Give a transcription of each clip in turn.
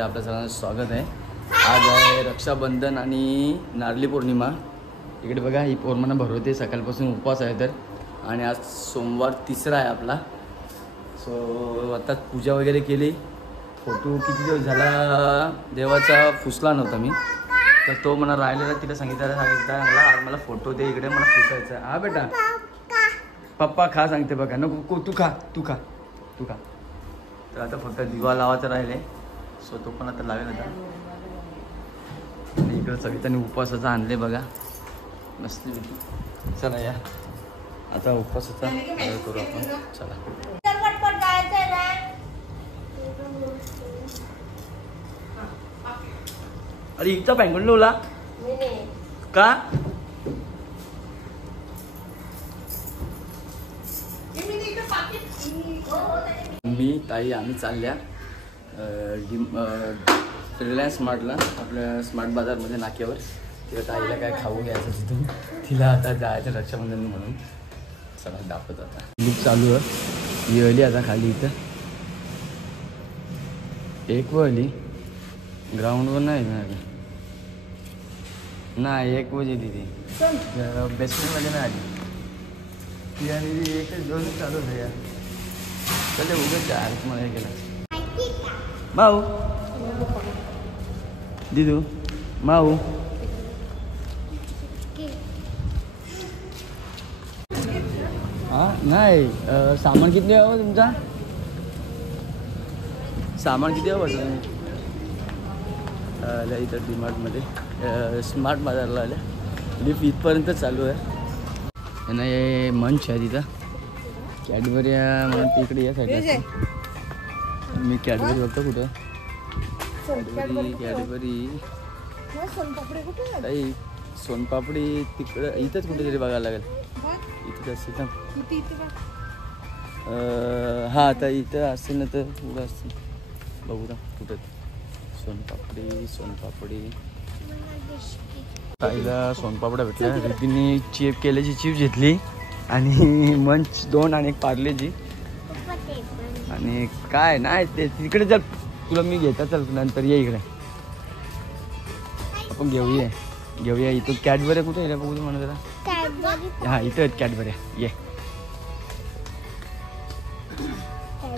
चॅनलमध्ये आपल्या सर्वांचं स्वागत आहे। आज आहे रक्षाबंधन आणि नारळी पौर्णिमा। इकडे बघा ही पौर्णिमा भरवते, सकाळपासून उपवास आहे तर, आणि आज सोमवार तिसरा आहे आपला। सो आता पूजा वगैरे केली। फोटो किती दिवस झाला देवाचा पुसला नव्हता मी, तर तो मला राहिलेला, तिला सांगितलं आज मला फोटो दे, इकडे मला पुसायचा आहे। हा बेटा पप्पा खा सांगते बघा, नको तू खा तू खा तू खा। तर आता फक्त दिवा लावायचा राहिले, सो तो पण आता लावेल आता। आणि इकडं सविताने उपवासाचं आणले बघा मस्तपैकी। चला या आता उपवासाचा करू आपण, चला। अरे इथं पॅन्ट लावला का? मी ताई आम्ही चालल्या रिलायन्स स्मार्टला, आपल्या स्मार्ट बाजारमध्ये नाक्यावर। तिला ताईला काय खाऊ घ्यायचं तिथून, तिला आता जायचं रक्षाबंधन म्हणून। चला दाखवत आता लिफ्ट चालू आहे, येली आता खाली इथं एक वळली, ग्राउंडवर नाही एक वजी दिदी बेसमेंटमध्ये नाही आली ती, आणि एकच दोन चालू होतं यार। चले उगाच चार मला हे केलं माऊ दिदू माऊ। हां नाही सामान किती हवं तुमचा? सामान किती हवं आलं इथं डीमार्टमध्ये स्मार्ट बाजारला आल्या। लिफ्ट इथपर्यंत चालू आहे ना। हे मंच आहे तिथं, कॅडबरी म्हणून तिकडे या साईडला। मी कॅडबरी बघतो कुठं, कॅडबरी नाही सोनपापडी तिकडं इथंच कुठेतरी बघायला लागेल, इथंच असेल ना। हां आता इथं असेल ना, तर पुढं असेल बघू ना कुठं। सोनपापडी ताईला सोनपापड्या भेटल्या। रिद्धीने चिप केल्याची चिप्स घेतली, आणि मंच 2 आणि एक पार्लेजी, आणि काय नाही ते तिकडे चल, तुला मी घेता चल नंतर ये इकडे आपण घेऊया इथं। कॅडबरी कुठे आहे बघू म्हणा जरा। हां इथं आहेत कॅडबरी, ये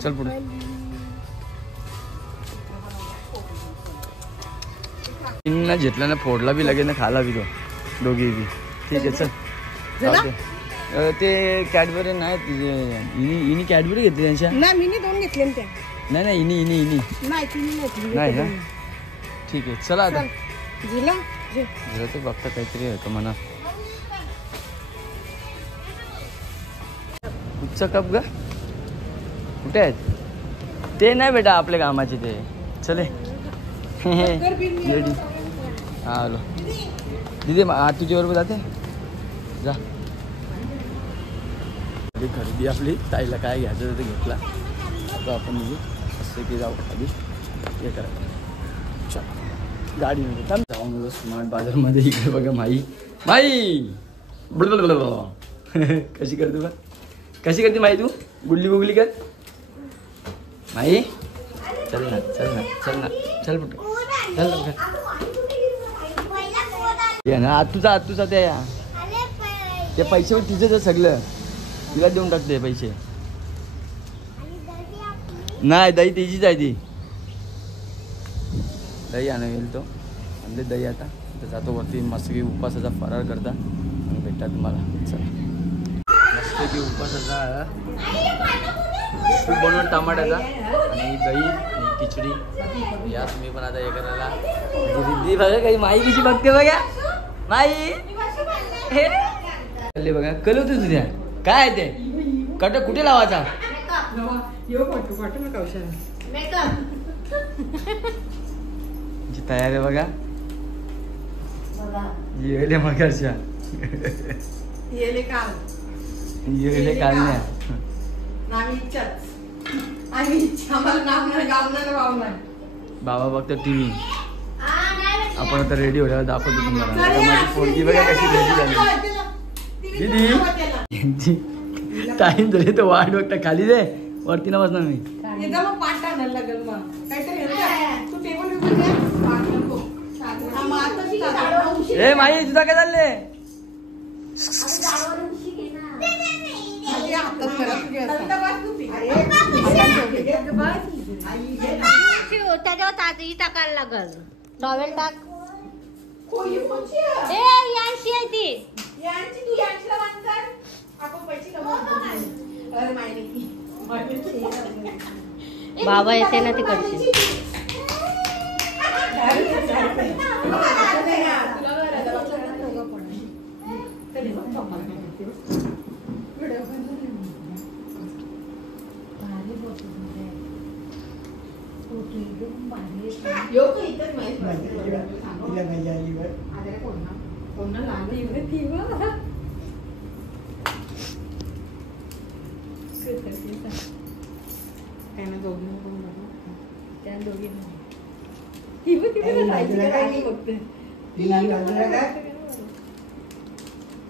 चल पुढे। ना घेतला ना, फोडला बी लगेच ना, खाला बी तो दोघी बी। ठीक आहे चल। ते कॅडबरी नाही इनी कॅडबरी घेतली त्यांच्या नाही, मी 2 घेतले त्या। नाही इनी नाही ना, ठीक आहे चला आता। जिला ते बघता काहीतरी होतं म्हणा। कुठचा कप ग कुठे आहेत ते? नाही बेटा आपल्या कामाचे ते, चले हा आलो दीदी। तुझ्याबरोबर जाते जा। खरेदी आपली, ताईला काय घ्यायचं ते घेतला, आता आपण असं की जाऊ खाली हे करायचं। चल गाडीमध्ये चाल जाऊन स्मार्ट बाजारमध्ये। इकडे बघा माई कशी करते बघ, कशी करते माई तू? गुगली कर माई। चल ना चल पुट चल ये ना। तुझा ते पैसे तिचं सगळं तिला देऊन टाकते पैसे। नाही दही तिचीच आहे, ती दही आणा येईल तो म्हणजे दही। आता तर जातो वरती मस्तपैकी उपवासाचा फराळ करता आणि भेटता तुम्हाला। चला मस्तपैकी उपवासाचा सूप बनवून टमाट्याचा आणि दही आणि खिचडी या। तुम्ही पण आता हे करायला रिद्धी बघा काही माई कशी बघते बघा, माई हे बघा कल होते तुझ्या काय ते कट कुठे लावायचा? तयार आहे बघा, येले मगाच्या येले काल बाबा बघतो टीव्ही। आपण आता रेडी होल्यावर दाखवतो तुम्हाला। माझी पोरगी बघा कशी रेडी झाली दीदी। टाइम झाले तर वाट बघता, खाली दे वरती ना बसणार मी। ए माई तुझा काय चालले त्याच्यावर ताजी टाकायला लागल टॉवेल टाक ए यांची आहे ती बाबा येते ना तिकडची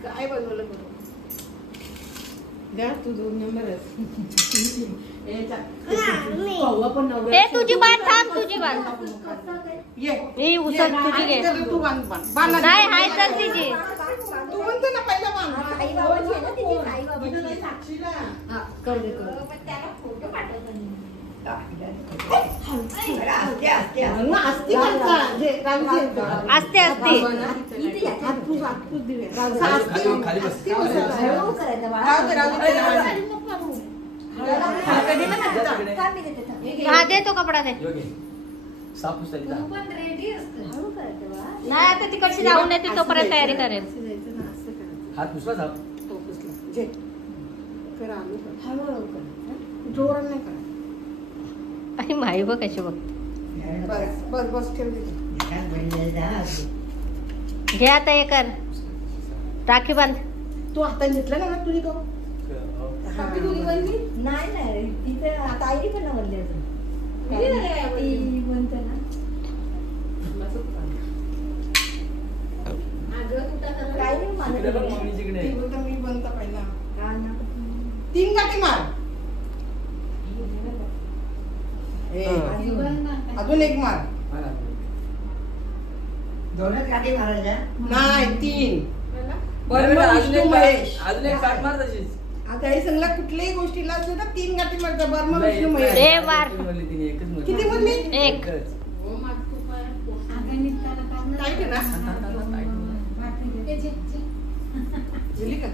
काय बनवलं बरं द्या तू 2 नंबर ए तुझी बात थांब तुझी बात ए उसळ तुझी घे तू बांध नाही हाय तर तिची तू म्हणते ना पहिला बांध असते असते खाली बस हा दे तो कपडा दे साफ पुसताली जा. नाही आता तिकडची जाऊन येते तोपर्यंत तयारी करेल हात पुसला साफ जोरात नाही करा आणि माई बघ कशी बघ बस बस ठेव घे आता हे कर राखी बांध तू आता घेतलं ना तुझी तो नाही तिथे आता आईने पण बनली अजून बनते ना काय नाही तिकडे बघ मम्मीजीकडे. मी बनता पहिला 3 गाठी मार अजून एक मार दोनच गाठी मारायच्या नाही 3 अजून एक काट मार तशीच आता हे सांगला कुठल्याही गोष्टीला असलं तर 3 गाठी मारता बर्मा विष्णू महेश ए मार किती म्हणली एक काय केला झाली का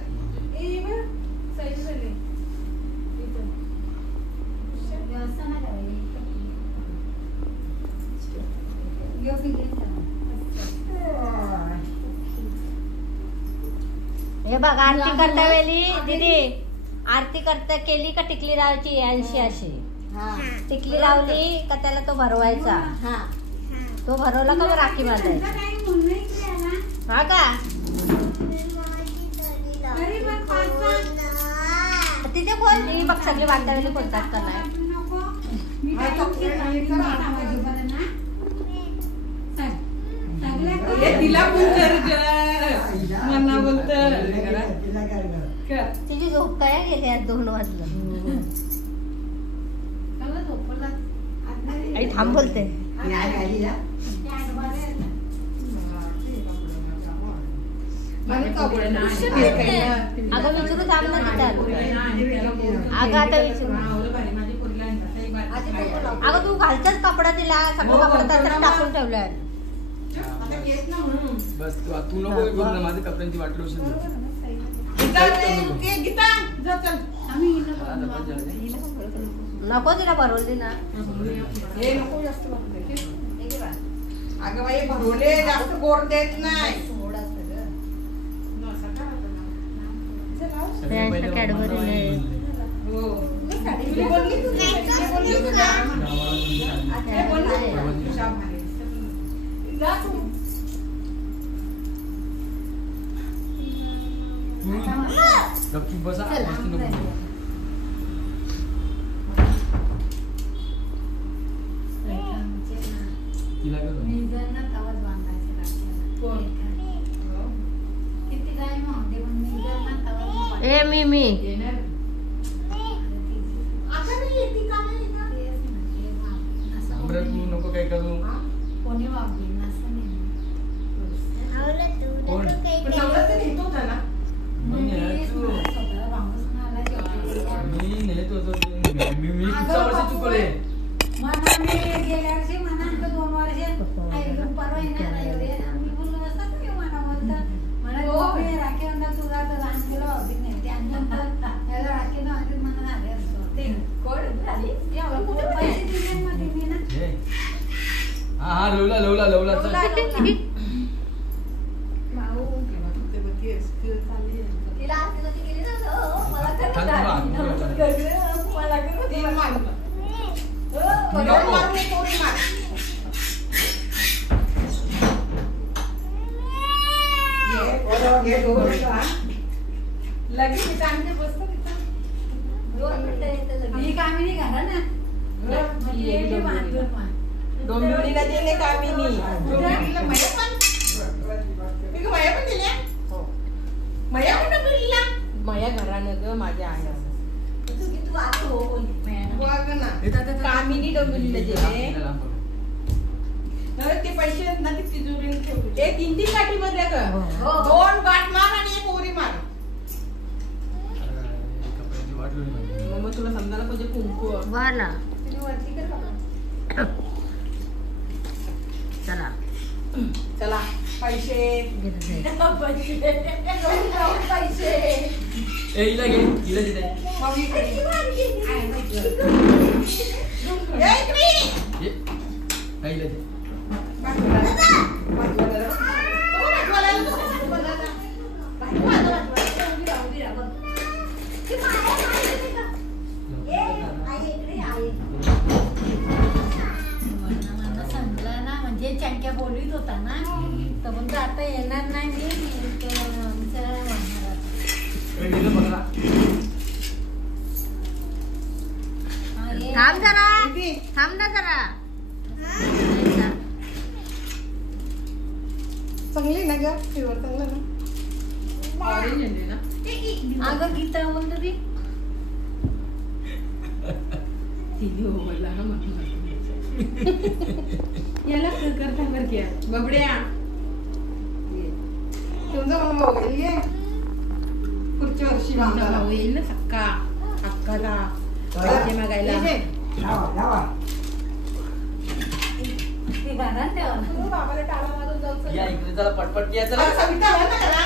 हे बघ आरती करता वेळी दीदी आरती करता केली का टिकली लावायची 80 अशी टिकली लावली का त्याला तो भरवायचा तो भरवला का मग राखी बांधायची हा का तिथे कोण ही बघ सगळी बांधता वेळी कोणतात का नाही तिला पण मना बोलत तिची झोप काय गेली 2 वाजलं आई थांब बोलते अगं विचारू थांब ना तिथं अगं आता विचारू अगं तू घालचाच कपडा दिला सगळं कपडा त्याच्यात टाकून ठेवलाय बस तू नको बोल ना माझ्या कपड्यांची वाट लावू शकतो नको तिला भरवली ना हे नको जास्त अगं बाई भरवले जास्त गोड देत नाही कॅडबरी गपचूप बसा मस्ती नको तिला काय ए मी तू नको काय करू लगेच तिथं आमच्या बसतो तिथं. 2 मिनिटं येतं लगेच. ही कामिनी घाला ना. डोंबिवलीला दिले कामिनी. डोंबिवलीला मया पण. मी का मया पण दिल्या? मया पण डोंबिवलीला. माझ्या घरानं ग माझ्या आईनं तू आता हो बघ ना. कामिनी डोंबिवलीला गेले ते पैसे आहेत ना ते तिजोरीने ठेवले. 3 काठी मध्ये ग 2 गाठ मार आणि 1 उरी मार. मग तुला समजायला पाहिजे कुंकू वाला. तुम्ही वरती कर बाबा. चला. चला पैसे. पैसे हिला घे, हिला दे. मम्मी कडे. ये, हिला दे. संपला ना म्हणजे चंक्या बोलवीत होता ना तर म्हणतो आता येणार नाही मी तो आमच्या वाहनाला. थांब जरा, थांब ना जरा. चांगली ना ग फिवर चांगलं ना. ऑरेंज आणली ना अगं गीता म्हणतो ती तिने हो मला याला करता बर क्या बबड्या तुमचा मला मोबाईल घे. पुढच्या वर्षी तुमचा बांधायला. भाऊ येईल ना सक्का अक्काला पैसे मागायला ये. ती घरात ठेवा ना. तू बाबाला टाळा मारून जाऊ. या इकडे चला पटपट या चला. चला सविता हो ना करा.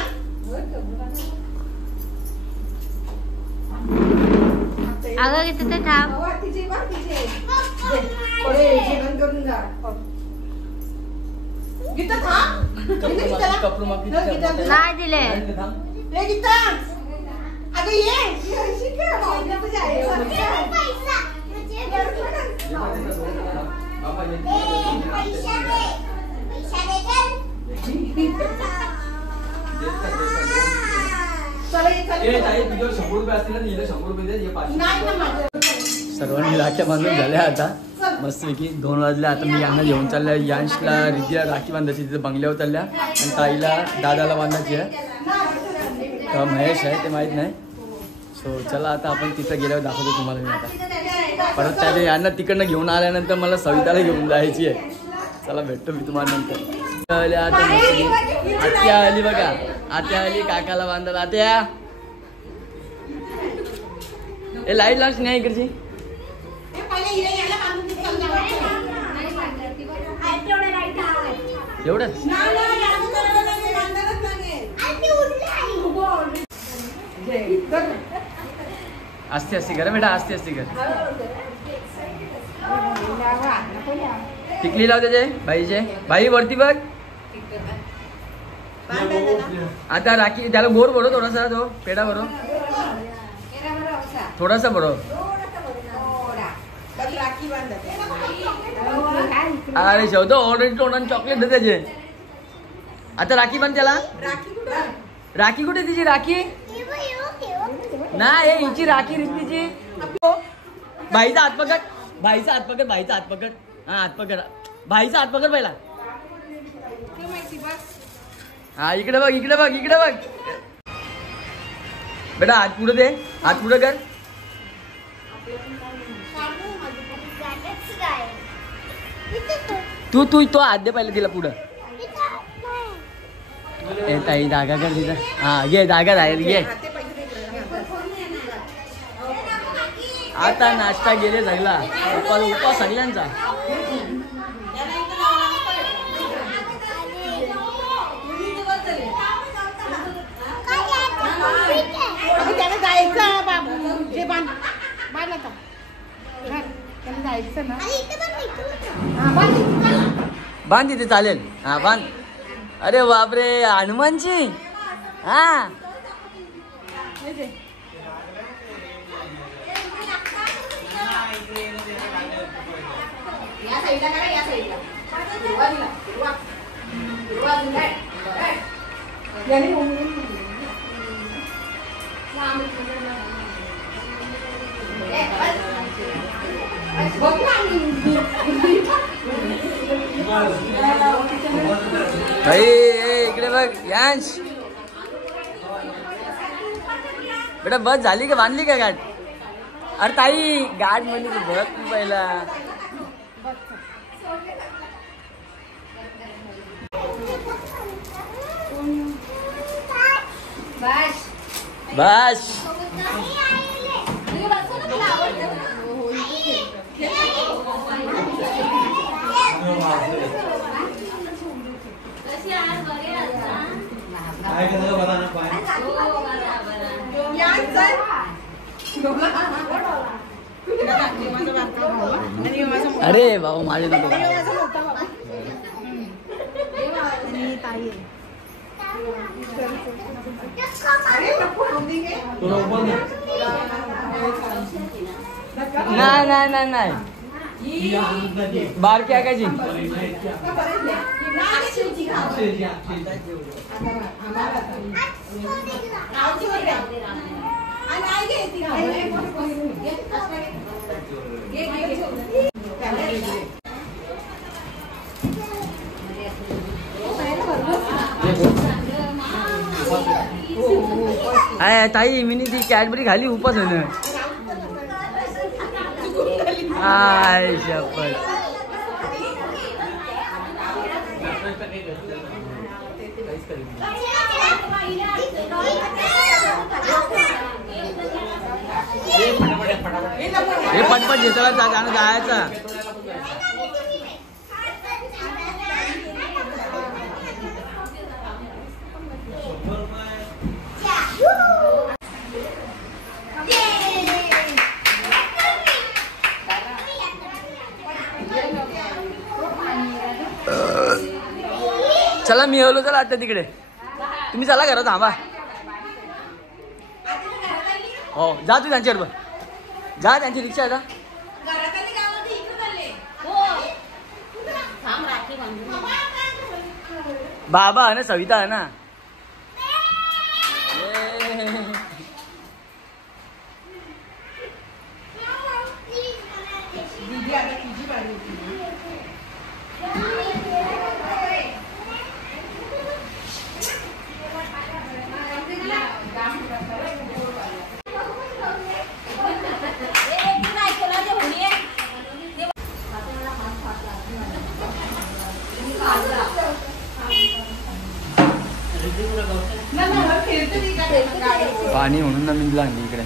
अगं गीता ते थांब. हो, तिची बघ तिची. पुढे जेवण करून जा. गीता थांब. कपडू मागली नाही दिले. ए गीता. अगं ये. शिक ना, बाबा तुझ्या आईला. चला ये, चला. 100 रुपये असतील ना, हिला 100 रुपये दे, हे 500. नाही ना माझं. सर्वांनी राख्या बांधून झाल्या आता मस्तपैकी 2 वाजले. आता मी यांना घेऊन चालल्या. यांशला रिद्धीला राखी बांधायची तिथे बंगल्यावर चालल्या आणि ताईला दादाला बांधायची आहे. तर महेश आहे ते माहीत नाही. सो चला आता आपण तिथं गेल्यावर दाखवतो तुम्हाला मी आता. परत त्या यांना तिकडनं घेऊन आल्यानंतर मला सविताला घेऊन जायची आहे. चला भेटतो मी तुम्हाला नंतर. आता मस्तपैकी आत्या आली बघा. आत्या आली काकाला बांधायला. आत्या ए लाईट लावच नाही इकडची. हे पहिले हिला याला बांधून दे, चल जाऊ. एवढंच नाही, नाही, याला करायला नाही, बांधायलाच नाही. असते असते कर बेटा. असते असते कर. टिकली लाव त्याचे बाईचे. बाई वरती बघ. आता राखी त्याला गोर भरो थोडासा. तो पेढा भरो थोडासा भरो. बस राखी बांधत. अरे शेवतो ऑरेंज तोंडाने चॉकलेट दे त्याचे. आता राखी बांध त्याला. राखी कुठं? राखी कुठे तिची राखी नाही हिची राखी रिद्धीची. भाईचा हात पकड. भाईचा हात पकड. भाईचा हात पकड. हा हात पकड. भाईचा हात पकड पहिला. हा इकडे बघ. इकडे बघ. इकडे बघ बेटा. हात पुढे दे. हात पुढे कर. तू तू तो हात दे पहिला तिला पुढं. ए ताई धागा कर तिथं. हा घे धागा घे. आता नाश्ता गेले सगळा. उपास सगळ्यांचा. त्याला जायचं बाबू. जे बांध आता. त्याला जायचं ना. बांध तिथे चालेल. हा बांध. अरे बापरे हनुमानची. हा या साईडला करा. या साईडला. भाई इकडे बघ यांश, बेटा बस झाली का, बांधली का गाठ? अरे ताई गाठ म्हणली बघ तू पहिला. बस अरे बाबा माझे नको. नाही नाही नाही नाही बारक्या काय जी ताई मिनी ती कॅडबरी खाली उपास आहे ना. आय शपथ. हे पटपट घेतला जायचा. चला मी हवलो, चला आता तिकडे. तुम्ही चला घरात थांबा. हो जा तू त्यांच्यावर, जा त्यांची रिक्षा जा. बाबा है ना, सविता है ना. पाणी म्हणून ना मी लागली इकडे.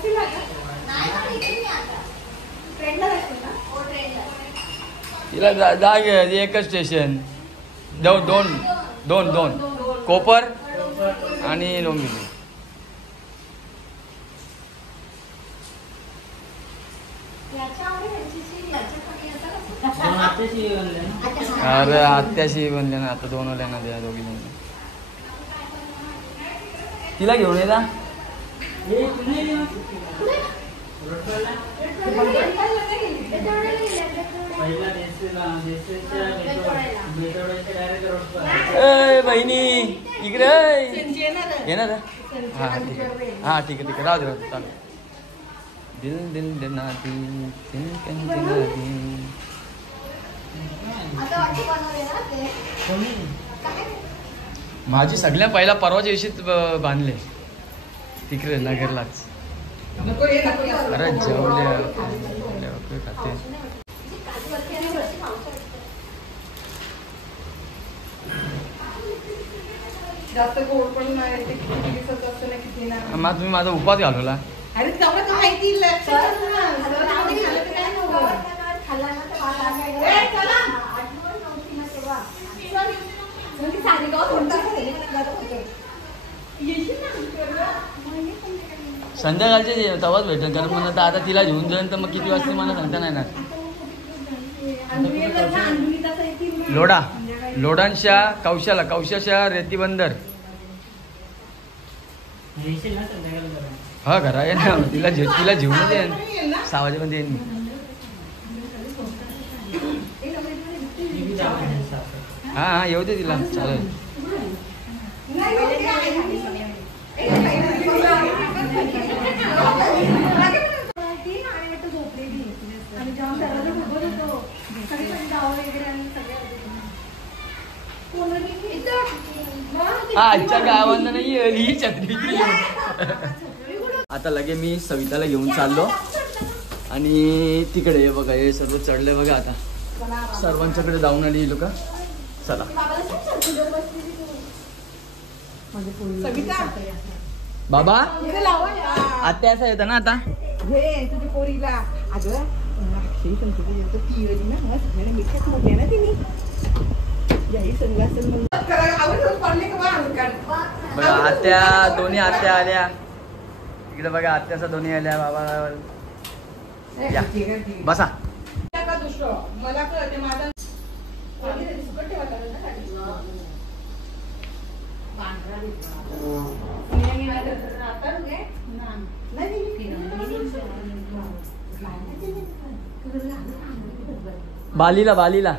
वस्तीला का? ट्रेंडला जायचं ना? हो, ट्रेंडला. तिला जाग एकच स्टेशन दोन कोपर आणि डोंबिवली. अरे आत्याशी बनले ना आता दोन ओल्या ना द्या दोघी जण. तिला घेऊन ये ना. ए बहिणी इकडे येणार हा ठीक आहे. हा ठीक आहे राहू दे चालेल. दिल दिल दिना दिल दिल दिना दिल. माझी सगळ्या पहिला परवाच्या दिवशीच बांधले तिकडे नगरलाच. नको ये नको ये. अरे जेवले खाते. जास्त गोड पण नाही ते किती दिवसाचं असतं ना किती ना. मग तुम्ही माझा उपास घालवला. अरे तेवढं तर माहिती लक्षात ठेव ना. जर आवडी खाल्लं तर काय नको. संध्याकाळचे तेव्हाच भेटेल कारण मग आता तिला घेऊन जाईन तर मग किती वाजता मला सांगता नाही ना. लोडांशा कौशाशा रेतीबंदर. हा घरा आहे ना तिला घेऊनच येईन 6 वाजेपर्यंत येईन मी. हा येऊ दे तिला चालेल. आजच्या गावांना नाही ही छत्री. आता लगे मी सविताला घेऊन चाललो आणि तिकडे बघा हे सर्व चढले बघा. आता सर्वांच्याकडे जाऊन आली लोक. चला बाबा आत्या असं येतं ना आता हे तुझ्या पोरीला अगं अक्षय संस्कृती ती योजी ना मग सगळ्यांना मिठाच मोठे ना तिने याही संघासन बघा आत्या दोन्ही आत्या आल्या इकडे बघा आत्याचा दोन्ही आल्या. बाबा या बसा. मला कळते माझा बालीला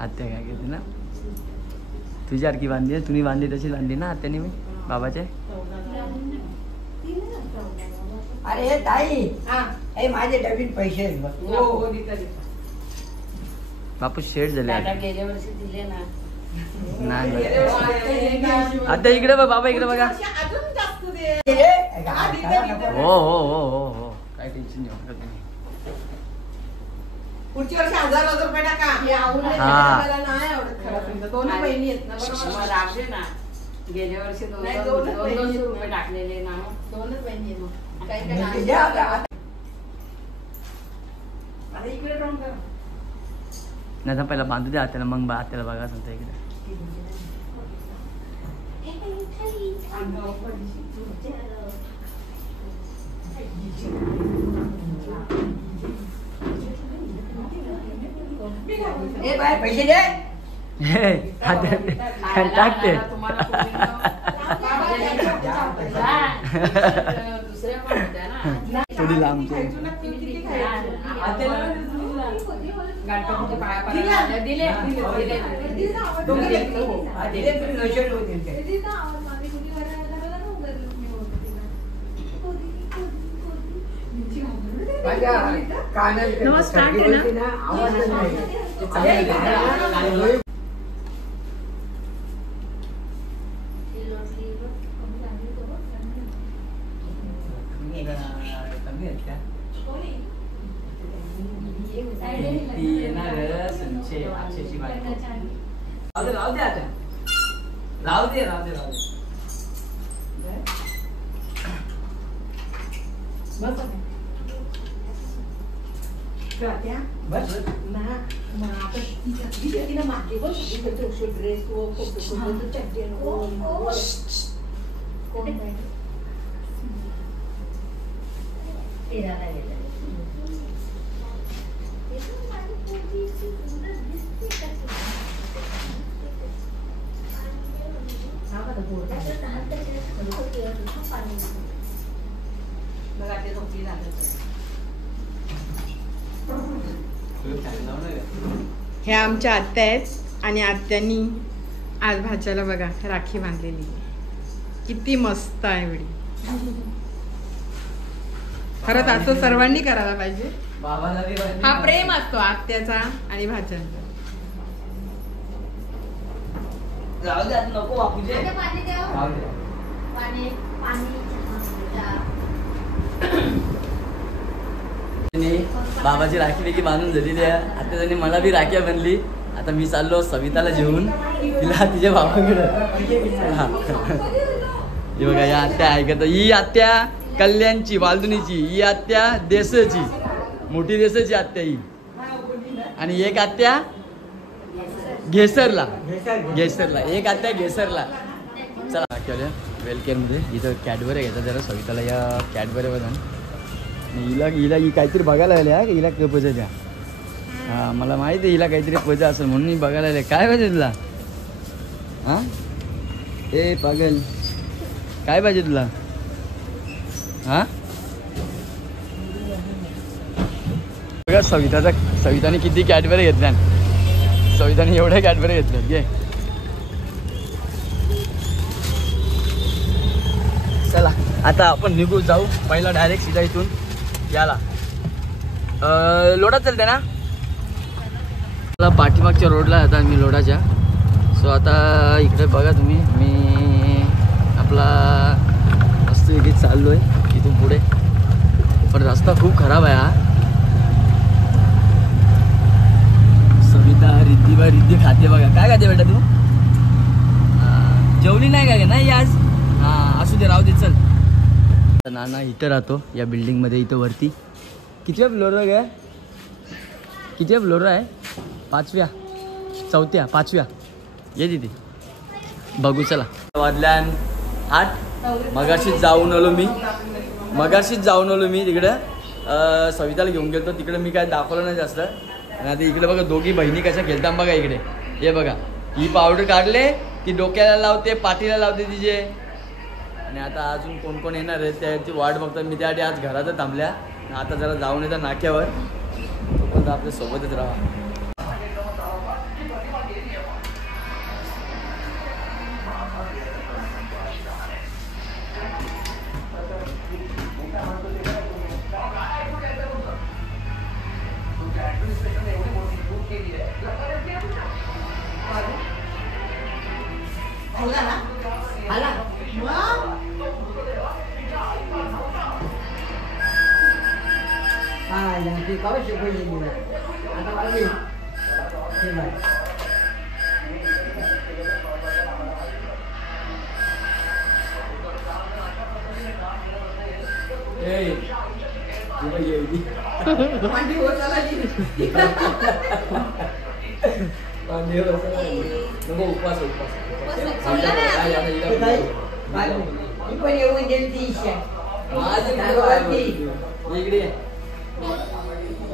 आत्या काय केली ना तुझ्यासारखी बांधली तुम्ही बांधली तशी बांधली ना आत्याने मी बाबाचे. अरे ताई हे माझे नवीन पैसे आहेत बघ. हो बापू शेड झाले आता. गेल्या वर्षी दिले ना. नाही आता इकडे बघ बाबा इकडे बघा. अजून जास्त दे. हो काय टेन्शन नाही वाटत तुम्ही. पुढच्या वर्षी 1000 रुपये टाका. मला नाही आवडत खरं. दोन बहिणी आहेत ना बरोबर. ना गेल्या वर्षी नाही, दोनच बहिणी आहेत. रुपये टाकलेले ना. दोनच बहिणी आहेत मग. काही आता इकडे राहून करा. नाही पहिला बांधू दे आत्याला मग आत्याला बघा सांगता इकडे. ए बाय पैसे दे. टाकते दुसऱ्या पण होत्या ना. थोडी लांब खायचो ना, किती किती खायचो. गणपतीच्या पाया पडायला दिले. दोघं घेतलं, हो. दिले तुम्ही नशेल होतील ते. माझ्या कानात नमस्कार सर्दी होती ना, आवाजच नाही. ते चांगलं झालं. ती येणार संशय अक्षयची बायको. राहू दे आता. राहू दे. बस फिरायला गेलं. हे आमच्या आत्या आहेत आणि आत्यांनी आज भाच्याला बघा राखी बांधलेली आहे. किती मस्त आहे एवढी. खरंच असं सर्वांनी करायला पाहिजे. बाबाला बी बांधली. हा प्रेम असतो आत्याचा आणि भाच्यांचा. राहू दे आता नको वापू दे. आता पाणी द्या. राहू दे. पाणी चहा. बाबाची राखी वेगळी बांधून झालेली आहे. आता त्यांनी मला बी राख्या बांधली. आता मी चाललो सविताला जेवून तिला तिच्या बाबाकडे. ही बघा या आत्या ऐकत. ही आत्या कल्याणची वालदुनीची, ही आत्या देसाची, मोठी देसाची आत्या ही. आणि एक आत्या घेसरला, एक आत्या घेसरला. चला राख्या वेलकेअरमध्ये इथं कॅडबरे घेतात जरा सविताला या कॅडबरे बघा. हिला ही काहीतरी बघायला आले हा. हिला पजा द्या. हा मला माहिती आहे हिला काहीतरी पजा असेल म्हणून मी बघायला आले. काय पाहिजे तुला? हा ए पागल काय पाहिजे तुला? हा बघा सविताने किती कॅडबरे घेतल्या. सविताने एवढ्या कॅडबरे घेतल्यात घे. चला आता आपण निघू जाऊ. पहिला डायरेक्ट सीधा इथून याला लोढा चालते ना. पाठीमागच्या रोडला आता मी लोढाच्या. सो आता इकडे बघा तुम्ही मी आपला मस्त इथे चाललो आहे इथून पुढे. पण रस्ता खूप खराब आहे हा. सविता रिद्धी खाते बघा. काय खाते बेटा तू? जेवली नाही का? नाही आज. हां असू दे राहू दे चल. नाना इथं राहतो या बिल्डिंगमध्ये. इथं वरती कितव्या फ्लोअरवर आहे? कितव्या फ्लोअर आहे? 5व्या 4थ्या 5व्या ये तिथे बघू. चला वाजल्यान 8. मगाशीच जाऊन आलो मी तिकडं सविताला घेऊन गेलो. तिकडे मी काय दाखवलं नाही जास्त. आणि आता इकडे बघा दोघी बहिणी कशा खेळतात बघा. इकडे हे बघा ही पावडर काढले ती डोक्याला लावते, पाठीला लावते तिचे. आणि आता अजून कोण कोण येणार आहे त्याची वाट बघतात. मी त्यासाठी आज घरातच थांबल्या. आता जरा जाऊन येतात नाक्यावर. तोपर्यंत आपल्या सोबतच राहा.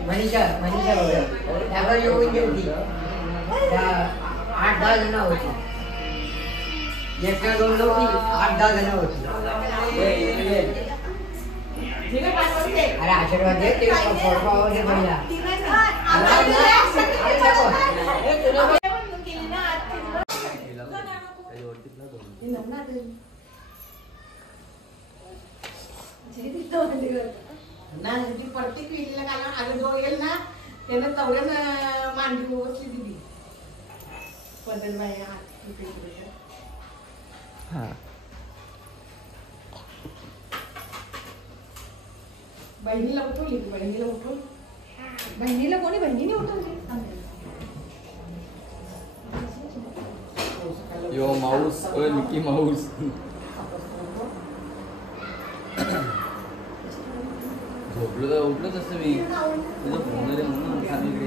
मनीषा त्यावर येऊन गेली. 8-10 जण होती. एका दोन होती 8-10 जण होती. अरे आशीर्वाद दे ते फोटो दे पहिला. ती प्रत्येक पिढीला घालून आलं जो येईल ना त्यानं तेवढ्यानं मांडी बसली दिली. पटेल बाई बहिणीला उठवली. बहिणीला उठवून बहिणीला कोणी बहिणीने उठवली? यो माऊस ओ मिकी माऊस. झोपलो तर उठलोच असतं मी. तुझं फोन रे म्हणून आम्ही इकडे.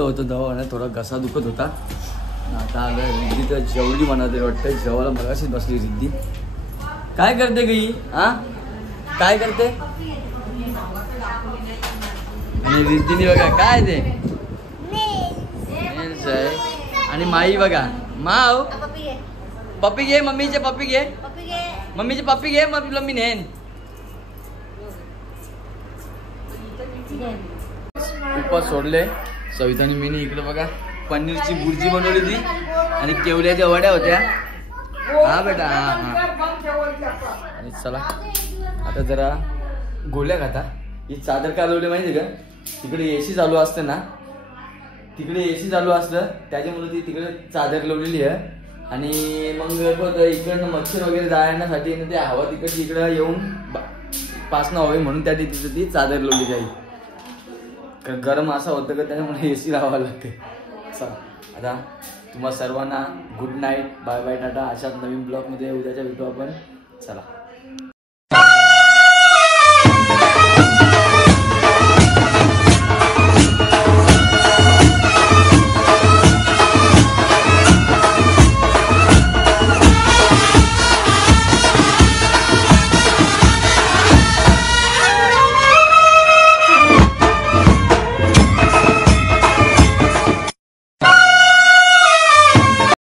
होतो दवाखान्यात थोडा घसा दुखत होता. आता आलं रिद्धी तर जेवली म्हणा तरी वाटतं. जेवायला मगाशीच बसली रिद्धी. काय करते गई? हा काय करते? रिद्धीने बघा काय ते मेन्स आहे. आणि माई बघा माव पप्पी घे. मम्मीचे पप्पी घे. मम्मीचे पप्पी घे. मग तुला मी नेन. उपवास सोडले सवितानी मीनी. इकडे बघा पनीरची भुर्जी बनवली ती आणि केवल्याच्या वड्या होत्या. हा बेटा हा हा. आणि चला आता जरा गोळ्या खाता. ही चादर का लावली माहिती का? तिकडे एसी चालू असतं ना, तिकडे एसी चालू असतं त्याच्यामुळे ती तिकडे चादर लावलेली आहे. आणि मग इकडनं मच्छर वगैरे जाळण्यासाठी ते हवा तिकडची इकडं येऊन पासणं हवे म्हणून त्या तिथं ती चादर लावली जाईल. गरम असं होतं का त्याच्यामुळे एसी लावावं लागते. चला आता तुम्हा सर्वांना good night, bye bye, tata. अशाच नवीन ब्लॉगमध्ये उद्याच्या भेटू आपण. चला.